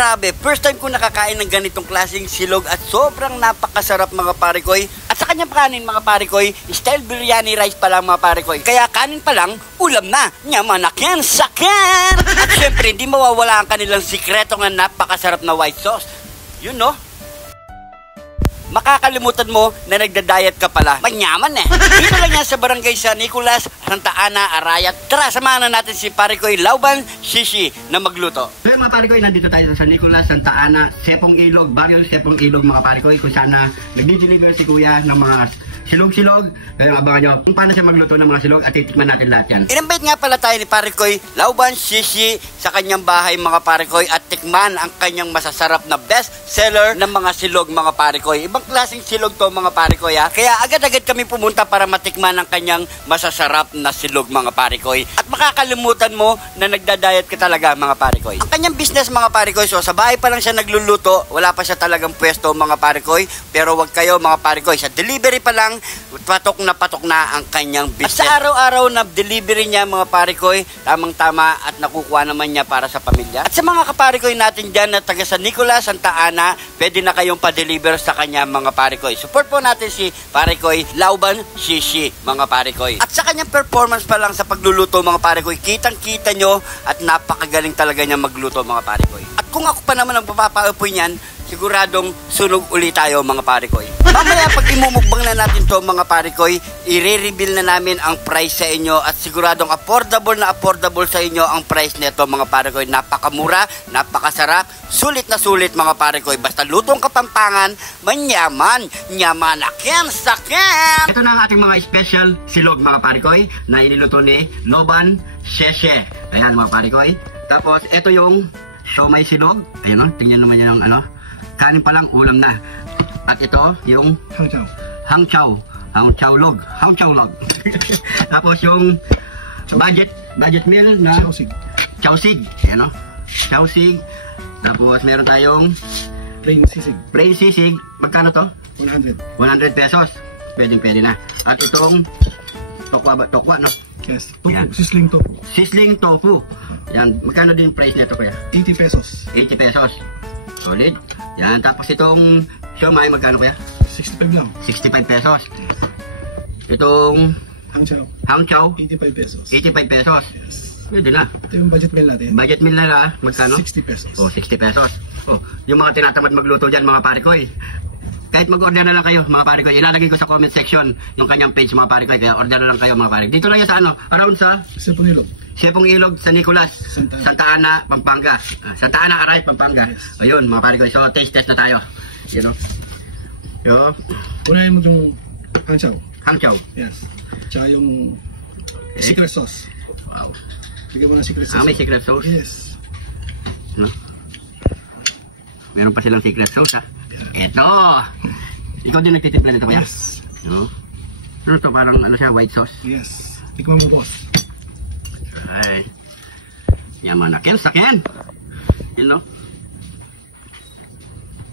Grabe, first time ko nakakain ng ganitong klaseng silog at sobrang napakasarap mga parikoy. At sa kanyang kanin mga parikoy, style biryani rice pa lang mga parikoy. Kaya kanin pa lang, ulam na. Nyamanakin, sakin! At syempre, hindi mawawala ang kanilang sikreto nga napakasarap na white sauce. Yun no? Makakalimutan mo na nagda-diet ka pala. Manyaman eh. Dito lang yan sa barangay San Nicolas, Santa Ana, Arayat. Tara, samahan na natin si Parikoy Lauban Shishi na magluto. So mga Parikoy, nandito tayo sa San Nicolas, Santa Ana, Sepong Ilog, Barrio Sepong Ilog mga Parikoy, kung saan na nagdi-deliver si Kuya ng mga silog-silog. Kaya abangan nyo kung paano siya magluto ng mga silog at titikman natin lahat yan. Inambit nga pala tayo ni Parikoy Lauban Shishi sa kanyang bahay mga Parikoy at tikman ang kanyang masasarap na best seller ng mga silog mga Parikoy. Ibang klaseng silog to mga Parikoy ha. Kaya agad-agad kami pumunta para matikman ang kanyang masasarap na silog mga Parikoy. At makakalimutan mo na nagda-diet ka talaga mga Parikoy. Ang kanyang business mga Parikoy, so sa bahay pa lang siya nagluluto, wala pa siya talagang pwesto mga Parikoy. Pero wag kayo mga Parikoy, sa delivery pa lang, patok na ang kanyang business. At sa araw-araw na delivery niya mga Parikoy, tamang-tama at nakukuha naman niya para sa pamilya. At sa mga kaparikoy natin dyan na taga San Nicolas, Santa Ana, pwede na kayong pa-deliver sa kanya mga Parikoy. Support po natin si Parikoy Lauban Shishi mga Parikoy. At sa kanyang performance pa lang sa pagluluto mga Parikoy, kitang-kita nyo at napakagaling talaga niya magluto mga Parikoy. At kung ako pa naman ang papapaapoy niyan, siguradong sunog ulit tayo mga Parikoy. Mamaya pag imumukbang na natin to mga Parikoy, i-reveal na namin ang price sa inyo at siguradong affordable sa inyo ang price nito mga Parikoy. Napakamura, napakasarap, sulit na sulit mga Parikoy. Basta lutong Kapampangan, manyaman, nyamanakin, sakin! Ito na ang ating mga special silog mga Parikoy na iniluto ni Lauban Shishi. Ayan mga Parikoy. Tapos ito yung siomai silog. Ayan o, tingnan naman yun ang ano. Kanin pa lang, ulam na. At ito, yung hangchow log. Tapos yung budget meal na chowsig. Ayan o, chowsig. Tapos meron tayong plain sisig. Magkano to? 100 pesos. Pwede na. At itong tokwa no? Yes, sizzling tofu. Yan, magkano din price nito kuya? 80 pesos. 80 pesos. Solid. Yan, tapos itong siomai, magkano kuya? 65 lang. 65 pesos. Itong hangchow, 85 pesos. 85 pesos. Yes. Pwede na. Ito yung budget meal natin. Budget meal na magkano? 60 pesos. Oh, 60 pesos. Oh, yung mga tinatamad magluto dyan mga Parikoy, kahit mag-order na lang kayo mga Parikoy, ilalagay ko sa comment section yung kanyang page mga Parikoy, kaya order na lang kayo mga Parikoy. Dito lang yan sa ano, around sa Sepong Ilog, San Nicolas, Santa Ana, Pampanga. Santa Ana, Arayat, Pampanga. Yes. Ayun mga Parikoy, so taste test na tayo. You know? Yo. Unahin mo yung hangchow. Yes. Tsaka yung secret sauce. Wow. Sige mo ng secret sauce. May secret sauce? Yes. No? Meron pa silang secret sauce ha. Eto! Ikaw din nagtitimpla nito kuya? Yes. No? Ano to? Parang ano siya, white sauce? Yes. Tikman mo boss. Ay. Yamanakin, sakin! Yun no?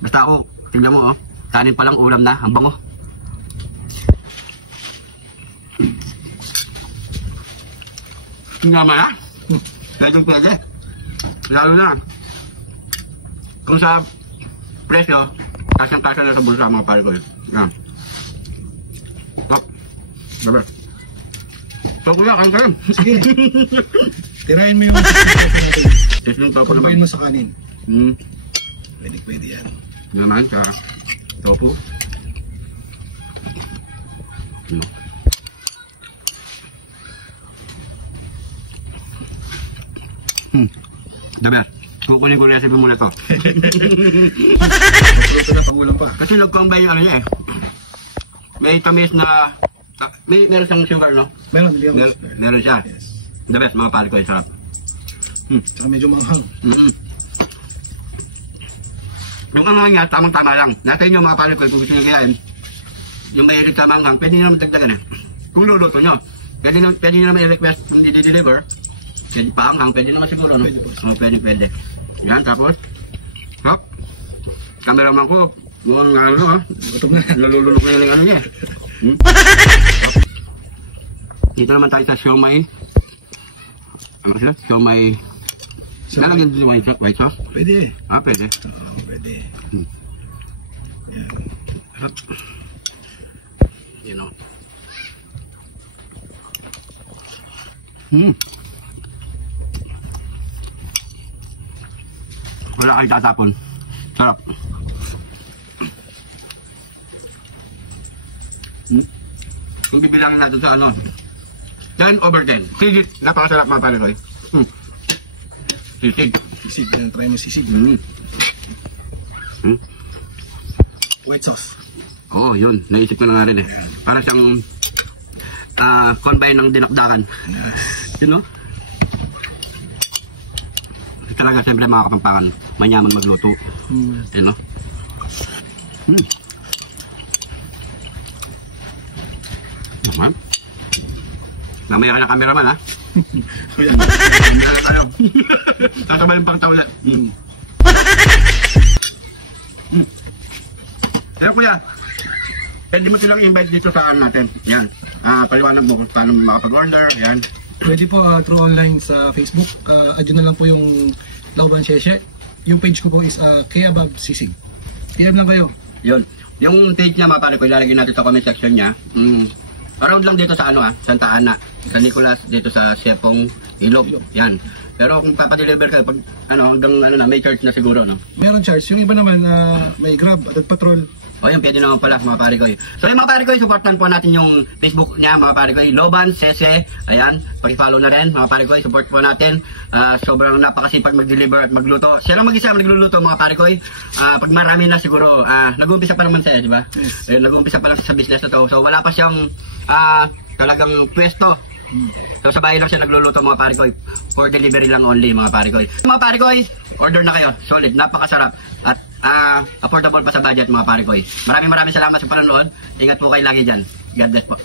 Basta ako, tignan mo oh. Kanin pa lang ulam na, ang bango. Naman ha? Pwede. Lalo na. Kung sa presyo, kasang-kasa na sa bulsa mga Parikoy. Yan. Oh. Sabi. So kuya, kain kayo. Sige. Tirahin mo yung natin. Testing tofu naman. Kumpain mo sa kanin. Pwede yan. Naman sa tofu. Dabi. Kukunin ko na recipe muna to. Kasi nag-combine yung ano niya eh. May tamis na... meron siyang sugar, no? Meron siya. Yes. The best, mga Parikoy, sarap. Tsaka medyo manghang. Yung anghang niya, tamang-tama lang. Natin yung mga Parikoy, kung gusto nyo kayain, yung mahilig sa manghang, pwede nyo naman dagdagan eh. Kung luluto nyo, pwede nyo naman i-request kung di-deliver. Pwede pa anghang, pwede naman siguro, no? Pwede. Yan, tapos, hop, cameraman ko, nalulunok na yung ano niya. Dito naman tayo sa siomai. Ano siya? Lalagyan din white sauce? Pwede. Ah, pwede. Pwede. You know. Wala kayo tatapon. Sarap. Kung bibilangin natin sa ano, 10 over 10. Sigit. Napakasarap mga pare ko. Sisig. Sisig. Try mo sisig. White sauce. Oo, yun. Naisip ko na nga rin eh. Para siyang combine ng dinakdakan. You know? Talaga siyempre mga kapampangan, manyaman magluto. You know? Naman. Mamaya ka na cameraman ha? Kuya, handa na tayo. Tataba yung pangtawla. Pero kuya, pwede mo silang invite dito sa ano natin. Yan. Paliwanag mo kung paano makapag-order. Yan. Pwede po through online sa Facebook. Add nyo na lang po yung Lauban Sheshe. Yung page ko po is Kayabab Sisig. PM lang kayo. Yun. Yung page niya mga pare ko, ilalagay natin sa comment section niya. Around lang dito sa ano Santa Ana. San Nicolas, dito sa Sepong Ilog. Yan. Pero kung papadeliver kayo, pag hanggang may charge na siguro, no? Meron charge. Yung iba naman may Grab at Patrol. O yun, pwede naman pala mga pare ko. So yung mga pare ko, supportan po natin yung Facebook niya mga pare ko. Lauban Sheshe. Ayan, pag-follow na rin mga pare ko. Support po natin. Sobrang napakasipag mag-deliver at magluto. Siya lang mag-isa nagluluto mga pare ko. Pag marami na siguro, nag-uumpisa pa naman siya, di ba? Nag-uumpisa pa lang sa business na to. So wala pa siyang talagang pwesto. So sa bahay lang siya nagluluto mga pare ko. For delivery lang only mga pare ko. Mga pare ko, order na kayo. Solid, napakasarap. At affordable pa sa budget mga pare ko. Maraming salamat sa panonood. Ingat po kayo lagi dyan. God bless po.